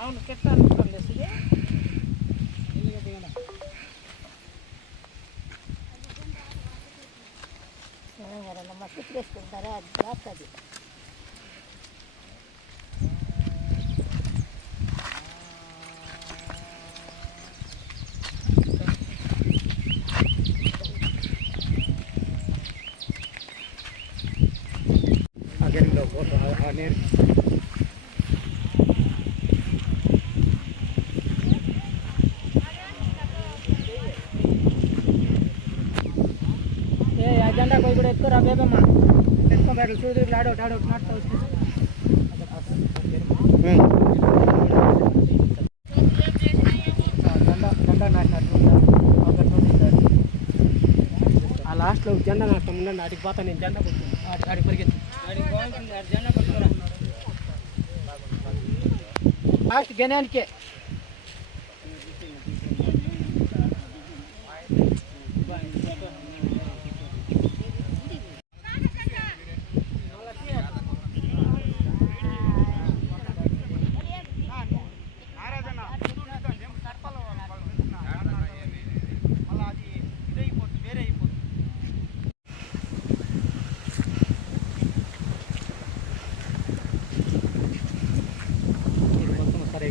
అవును కెట్టాను మట్టి వేసుకుంటారా అది దాస్తుంది జెండా పోయి కూడా ఎక్కువ రాబేబమ్మా ఎక్కువ బయటలు చూడు ఆడోటి నాటుతా వచ్చి జెండా నాటినట్టు ఆ లాస్ట్లో జెండా నాటం ఉండండి అడిగి పోతా నేను జెండా కొట్టుకుని అడిగి పరిగెత్తి జెండా కొట్టుకురా లాస్ట్ గణానికే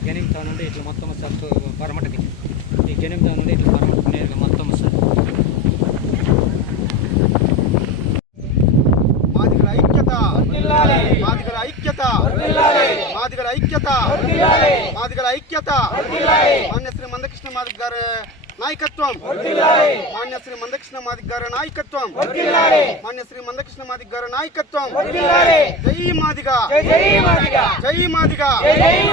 గెనింగ్ తా నుండి ఇట్లా మొత్తం సార్ పరమటకి ఈ గెనింగ్ తా నుండి ఇట్లా పరమట నేరుగా మొత్తం సార్ మాదిగల ఐక్యత మాదిగల ఐక్యత మాదిగల ఐక్యత మాదిగల ఐక్యత మాన్య శ్రీ మందకృష్ణ మాదిగ గారి నాయకత్వం మాన్య శ్రీ మందకృష్ణ మాదిగ గారి నాయకత్వం మాన్య శ్రీ మందకృష్ణ మాదిగ గారి నాయకత్వం జై మాదిగ జై మాదిగ జై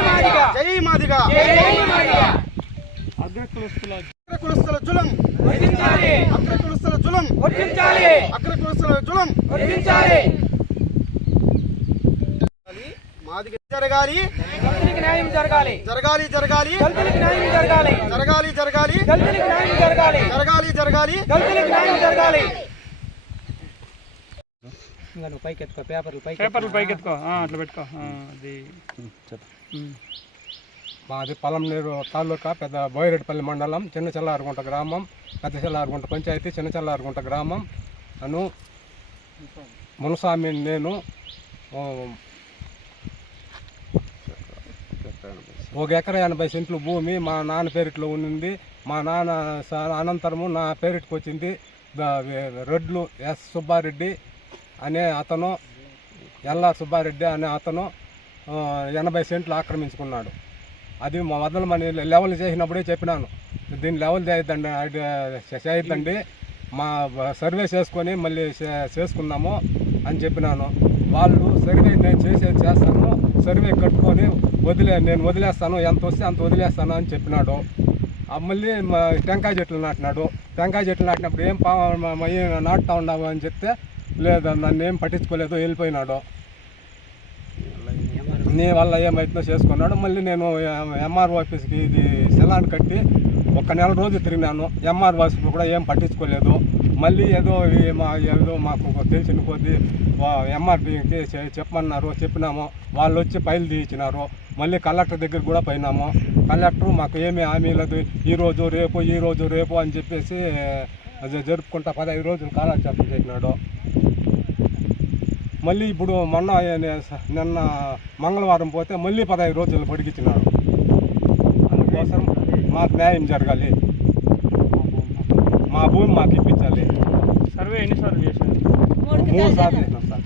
మాదిగ జై మాదిగ అగ్రకులస్తుల జులం అగ్రకులస్తుల జులం అగ్రకులస్తుల జులం మాదిగ జరగాలి న్యాయం జరగాలి జరగాలి జరగాలి న్యాయం జరగాలి జరగాలి జరగాలి న్యాయం జరగాలి జరగాలి జరగాలి న్యాయం జరగాలి ఇంకా నువ్వు పైకి ఎత్తుకో పేపర్లు పైకి ఎత్తుకో అట్లా పెట్టుకో అది మాది పొలంనేరు తాలూకా పెద్ద బోయిరెడ్డిపల్లి మండలం చిన్న చెల్లారుగుంట గ్రామం పెద్ద చెల్లారుగుంట పంచాయతీ చిన్న చెల్లారుగుంట గ్రామం అను మునస్వామి నేను 1 ఎకరా 80 సెంట్లు భూమి మా నాన్న పేరిట్లో ఉంది. మా నాన్న అనంతరము నా పేరిటికి వచ్చింది. రెడ్లు ఎస్ సుబ్బారెడ్డి అనే అతను ఎల్ఆర్ సుబ్బారెడ్డి అనే అతను 80 సెంట్లు ఆక్రమించుకున్నాడు. అది మా వదలమని లెవెల్ చేసినప్పుడే చెప్పినాను, దీన్ని లెవెల్ చేయొద్దండి, మా సర్వే చేసుకొని మళ్ళీ చేసుకున్నాము అని చెప్పినాను. వాళ్ళు సర్వే నేను చేస్తాను, సర్వే కట్టుకొని నేను వదిలేస్తాను, ఎంత వస్తే అంత వదిలేస్తాను అని చెప్పినాడు. మళ్ళీ టెంకాయ చెట్లు నాటినాడు. టెంకాయ చెట్లు నాటినప్పుడు ఏం నాటుతా ఉన్నావు అని చెప్తే లేదా నన్ను ఏం పట్టించుకోలేదు, వెళ్ళిపోయినాడు. నీ వల్ల ఏమైతుందో చేసుకున్నాడు. మళ్ళీ నేను ఎంఆర్ఓ ఆఫీస్కి ఇది సెలాన్ కట్టి 1 నెల రోజు తిరిగినాను. ఎంఆర్ఓ ఆఫీస్లో కూడా ఏం పట్టించుకోలేదు. మళ్ళీ ఏదో మాకు తెలిసిన కొద్దీ ఎంఆర్పీకి చెప్పినాము. వాళ్ళు వచ్చి ఫైల్ తీయించినారు. మళ్ళీ కలెక్టర్ దగ్గర కూడా పోయినాము. కలెక్టర్ మాకు ఏమీ హామీ లేదు, ఈరోజు రేపు అని చెప్పేసి జరుపుకుంటా 15 రోజులు కాలక్షేపం చేసినాడు. మళ్ళీ ఇప్పుడు నిన్న మంగళవారం పోతే మళ్ళీ 15 రోజులు పొడిగించినాడు. అందుకోసం మాకు న్యాయం జరగాలి, మా భూమి మాకు ఇప్పించాలి. సర్వే ఎన్నిసార్లు చేశారు? 3 సార్లు చేసినాం సార్.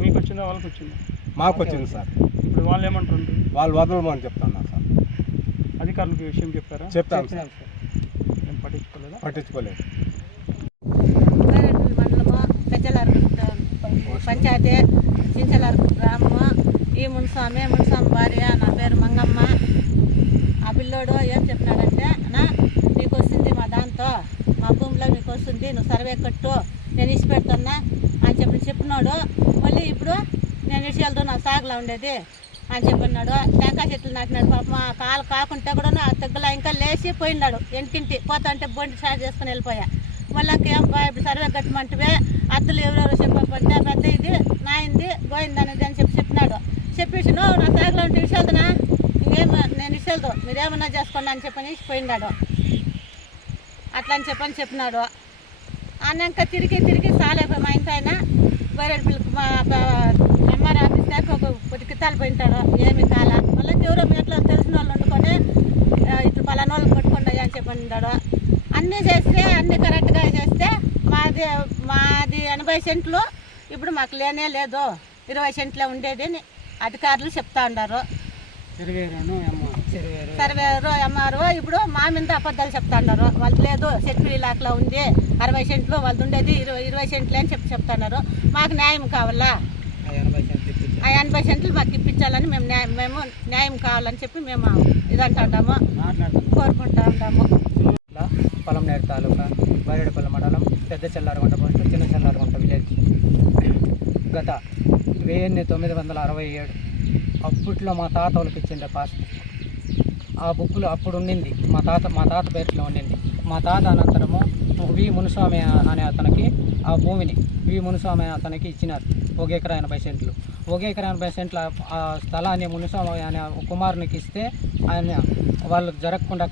మీకు వచ్చిందా వాళ్ళకి వచ్చిందా? మాకు వచ్చింది సార్. ఇప్పుడు వాళ్ళు ఏమంటారు? వాళ్ళు వదలమని చెప్తున్నారు సార్. అధికారులకు విషయం చెప్పారా? చెప్తాను సార్. ఏం పట్టించుకోలేదు. పంచాయతీ చించలారు గ్రామము. ఈ మున్స్వామి భార్య, నా పేరు మంగమ్మ. ఆ పిల్లోడు ఏం చెప్పినాడంటే, అన్నా నీకు వస్తుంది మా దాంతో, మా భూమిలో మీకు వస్తుంది, నువ్వు సర్వే కట్టు, నేను ఇచ్చి పెడుతున్నా అని చెప్పినాడు. ఇచ్చినాడు. మళ్ళీ ఇప్పుడు నేను ఇచ్చేళ్ళతో నా సాగులో ఉండేది అని చెప్పన్నాడు. టెంకాయ చెట్లు నాటినాడు. పాప మా కాలు కాకుంటే కూడా ఆ తెగ్గలో ఇంకా లేచి పోయినాడు. ఎంటింటి పోతా అంటే బండి స్టార్ట్ చేసుకుని వెళ్ళిపోయా. మళ్ళీ ఏం ఇప్పుడు సర్వే కట్టమంటే అద్దలు ఎవరెవరు చెప్పంటే పెద్ద ఇది నాయింది గోయిందనేది అని చెప్పినాడు. చెప్పేసిను నా సాగులో ఉంటే ఇచ్చేళ్తున్నా ఇంకేం నేను ఇచ్చేదు మీరేమన్నా చేసుకోండి అని చెప్పని పోయినాడు. అట్లా అని చెప్పినాడు. అన్నాక తిరిగి సాలైపోయి మా ఇంటి ఆయన గొర్రెల పిల్లకి మా ఎంఆర్ ఆఫీస్ దాకా ఒక 10 కిత్తాలు పోయింటాడు. ఏమి కాల మళ్ళీ ఎవరో ఎట్లా తెలిసిన వాళ్ళు వండుకొని ఇట్లా పలానా వాళ్ళు పట్టుకోండి అని చెప్పినాడు. అన్నీ చేస్తే అన్నీ కరెక్ట్గా చేస్తే మాది 80 సెంట్లు ఇప్పుడు మాకు లేనే లేదు, 20 సెంట్లే ఉండేది అని అధికారులు చెప్తా ఉన్నారు. సర్వేరు ఎంఆర్ఓ ఇప్పుడు మా మీద అబద్ధాలు చెప్తా ఉన్నారు. వాళ్ళు లేదు సెట్పీ లాక్లో ఉంది 60 సెంట్లు వాళ్ళది ఉండేది 20 సెంట్లే అని చెప్తున్నారు. మాకు న్యాయం కావాలా, ఆ 80 సెంట్లు మాకు ఇప్పించాలని మేము న్యాయం కావాలని చెప్పి మేము ఇదంటాము కోరుకుంటా ఉంటాము. పొలంనేరు తాలూకా బైరెడ్డిపల్లి మండలం పెద్ద చెల్లారగుంట పోస్ట్ చిన్న చెల్లారగుంట విలేజ్. గత 1967 అప్పట్లో మా తాత వాళ్ళకి ఇచ్చిండే పాస్. ఆ బుక్కులు అప్పుడు ఉండింది మా తాత పేరులో ఉండింది. మా తాత అనంతరము వి మునుస్వామి అనే అతనికి ఆ భూమిని వి మునుస్వామి అతనికి ఇచ్చినారు. 1 ఎకరా 80 సెంట్లు. 1 ఎకరా 80 సెంట్ల ఆ స్థలాన్ని మునుస్వామి అనే కుమారునికి ఇస్తే ఆయన వాళ్ళు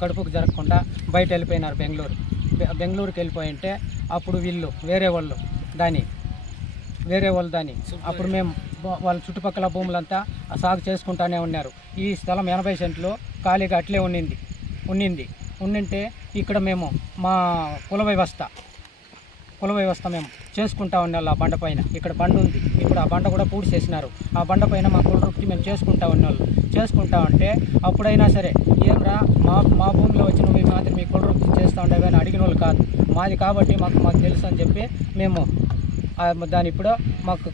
కడుపుకు జరగకుండా బయట వెళ్ళిపోయినారు బెంగళూరుకి వెళ్ళిపోయింటే అప్పుడు వీళ్ళు వేరే వాళ్ళు దాన్ని అప్పుడు మేము వాళ్ళ చుట్టుపక్కల భూములంతా సాగు చేసుకుంటానే ఉన్నారు. ఈ స్థలం 80 సెంట్లు ఖాళీగా అట్లే ఉండింటే ఇక్కడ మేము మా కుల వ్యవస్థ మేము చేసుకుంటా ఉన్నాం. ఆ బండ పైన ఇక్కడ బండ ఉంది. ఇప్పుడు ఆ బండ కూడా పూర్తి చేసినారు. ఆ బండ పైన మా కుల వృత్తి మేము చేసుకుంటా ఉంటే అప్పుడైనా సరే ఏంరా మా భూమిలో వచ్చిన మీ మాదిరి మీ కుల వృత్తి చేస్తూ ఉండేవి అని అడిగిన వాళ్ళు కాదు. మాది కాబట్టి మాకు తెలుసు అని చెప్పి మేము దాని ఇప్పుడు మాకు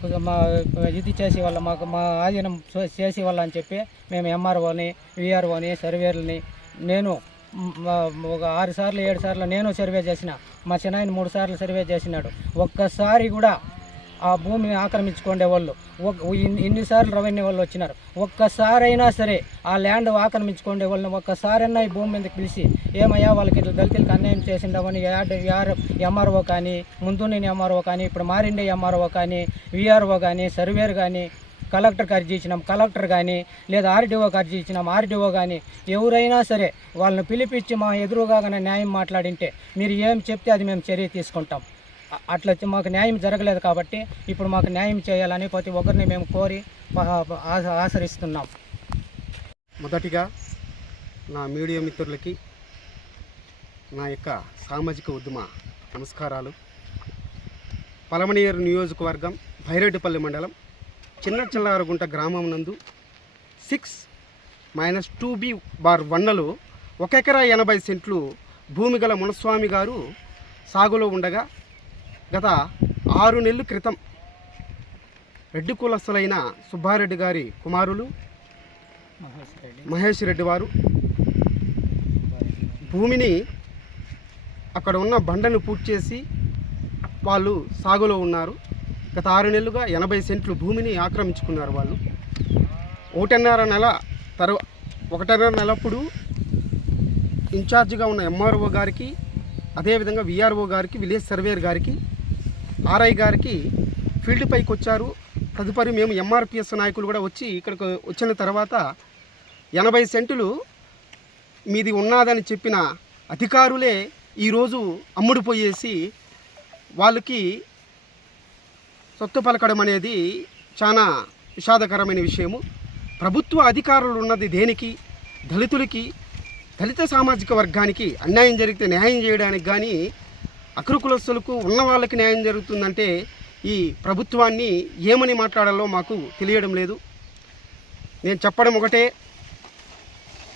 ఇది చేసే వాళ్ళ మా ఆధీనం చేసే వాళ్ళ అని చెప్పి మేము ఎంఆర్ఓని విఆర్ఓని సర్వేర్లని నేను ఒక 6 సార్లు 7 సార్లు నేను సర్వే చేసిన. మా చిన్నాయన 3 సార్లు సర్వే చేసినాడు. ఒక్కసారి కూడా ఆ భూమిని ఆక్రమించుకునే వాళ్ళు ఇన్నిసార్లు రెవెన్యూ వాళ్ళు వచ్చినారు. ఒక్కసారైనా సరే ఆ ల్యాండ్ ఆక్రమించుకునే వాళ్ళని ఒక్కసారైనా ఈ భూమి మీదకి పిలిచి ఏమయ్యా వాళ్ళకి ఇట్లా దళితులకు అన్యాయం చేసిండవని ఎంఆర్ఓ కానీ ముందు నేను ఎంఆర్ఓ కానీ ఇప్పుడు మారిండే ఎంఆర్ఓ కానీ విఆర్ఓ కానీ సర్వేర్ కానీ కలెక్టర్కి అర్జీ ఇచ్చినాం, కలెక్టర్ కానీ లేదా ఆర్డీఓకి అర్జీ ఇచ్చినాం, ఆర్డీఓ కానీ ఎవరైనా సరే వాళ్ళని పిలిపించి మా ఎదురుగా న్యాయం మాట్లాడింటే మీరు ఏం చెప్తే అది మేము చర్య తీసుకుంటాం. అట్లా మాకు న్యాయం జరగలేదు కాబట్టి ఇప్పుడు మాకు న్యాయం చేయాలని ప్రతి ఒక్కరిని మేము కోరి ఆచరిస్తున్నాం. మొదటిగా నా మీడియా మిత్రులకి నా యొక్క సామాజిక ఉద్యమ నమస్కారాలు. పలమనేరు నియోజకవర్గం బైరెడ్డిపల్లి మండలం చిన్న చెల్లారగుంట గ్రామం నందు 6-2B/1లో 1 ఎకరా 80 సెంట్లు భూమి గల మునుస్వామి గారు సాగులో ఉండగా గత 6 నెలల క్రితం రెడ్డి కులస్తులైన సుబ్బారెడ్డి గారి కుమారులు మహేష్ రెడ్డి వారు భూమిని అక్కడ ఉన్న బండను పూర్తి చేసి వాళ్ళు సాగులో ఉన్నారు. గత 6 నెలలుగా 80 సెంట్లు భూమిని ఆక్రమించుకున్నారు వాళ్ళు. 1.5 నెలప్పుడు ఇన్ఛార్జిగా ఉన్న ఎంఆర్ఓ గారికి, అదేవిధంగా విఆర్ఓ గారికి, విలేజ్ సర్వేర్ గారికి, ఆర్ఐ గారికి ఫీల్డ్ పైకి వచ్చారు. తదుపరి మేము ఎంఆర్పిఎస్ నాయకులు కూడా వచ్చి ఇక్కడికి వచ్చిన తర్వాత 80 సెంటులు మీది ఉన్నదని చెప్పిన అధికారులే ఈరోజు అమ్ముడుపోయేసి వాళ్ళకి సొత్తు పలకడం అనేది చాలా విషాదకరమైన విషయము. ప్రభుత్వ అధికారులు ఉన్నది దేనికి? దళితులకి, దళిత సామాజిక వర్గానికి అన్యాయం జరిగితే న్యాయం చేయడానికి కానీ అగ్రకులస్తులకు ఉన్న వాళ్ళకి న్యాయం జరుగుతుందంటే ఈ ప్రభుత్వాన్ని ఏమని మాట్లాడాలో మాకు తెలియడం లేదు. నేను చెప్పడం ఒకటే,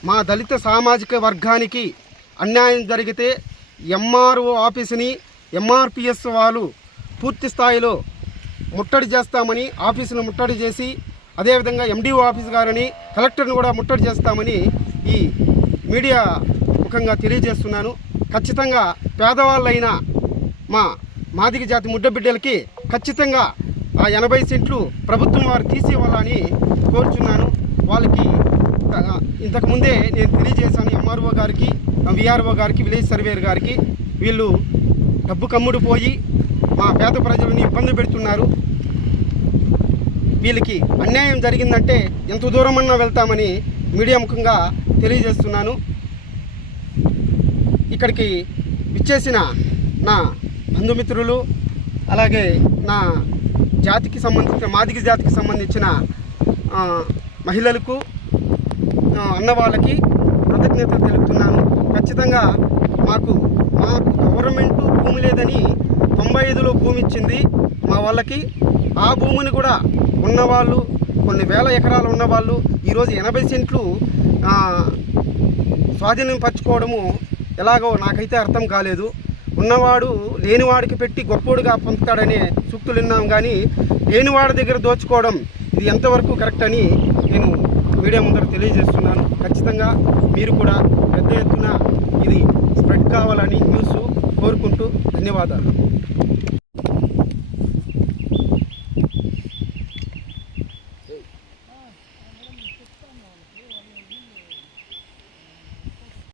మా దళిత సామాజిక వర్గానికి అన్యాయం జరిగితే ఎంఆర్ఓ ఆఫీసుని ఎంఆర్పిఎస్ వాళ్ళు పూర్తి స్థాయిలో ముట్టడి చేస్తామని, ఆఫీసును ముట్టడి చేసి అదేవిధంగా ఎండిఓ ఆఫీస్ గారిని కలెక్టర్ని కూడా ముట్టడి చేస్తామని ఈ మీడియా ముఖంగా తెలియజేస్తున్నాను. ఖచ్చితంగా పేదవాళ్ళైన మా మాదిగ జాతి ముడ్డబిడ్డలకి ఖచ్చితంగా ఆ 80 సెంట్లు ప్రభుత్వం వారు తీసేవాళ్ళని కోరుచున్నాను. వాళ్ళకి ఇంతకుముందే నేను తెలియజేశాను ఎంఆర్ఓ గారికి, విఆర్ఓ గారికి, విలేజ్ సర్వేయర్ గారికి. వీళ్ళు డబ్బు కమ్ముడు పోయి మా పేద ప్రజలను ఇబ్బంది పెడుతున్నారు. వీళ్ళకి అన్యాయం జరిగిందంటే ఎంత దూరమన్నా వెళ్తామని మీడియా ముఖంగా తెలియజేస్తున్నాను. ఇక్కడికి విచ్చేసిన నా బంధుమిత్రులు, అలాగే నా జాతికి సంబంధించిన మాదిగ జాతికి సంబంధించిన మహిళలకు, అన్నవాళ్ళకి కృతజ్ఞతలు తెలుపుతున్నాను. ఖచ్చితంగా మాకు గవర్నమెంట్ భూమి లేదని 95లో భూమి ఇచ్చింది మా వాళ్ళకి. ఆ భూమిని కూడా ఉన్నవాళ్ళు, కొన్ని వేల ఎకరాలు ఉన్నవాళ్ళు ఈరోజు 80 సెంట్లు స్వాధీనం పరచుకోవడము ఎలాగో నాకైతే అర్థం కాలేదు. ఉన్నవాడు లేనివాడికి పెట్టి గొప్పోడుగా పొందుతాడనే సూక్తులు విన్నాం, కానీ లేనివాడి దగ్గర దోచుకోవడం ఇది ఎంతవరకు కరెక్ట్ అని నేను మీడియా ముందర తెలియజేస్తున్నాను. ఖచ్చితంగా మీరు కూడా పెద్ద ఎత్తున ఇది స్ప్రెడ్ కావాలని న్యూస్ కోరుకుంటూ ధన్యవాదాలు.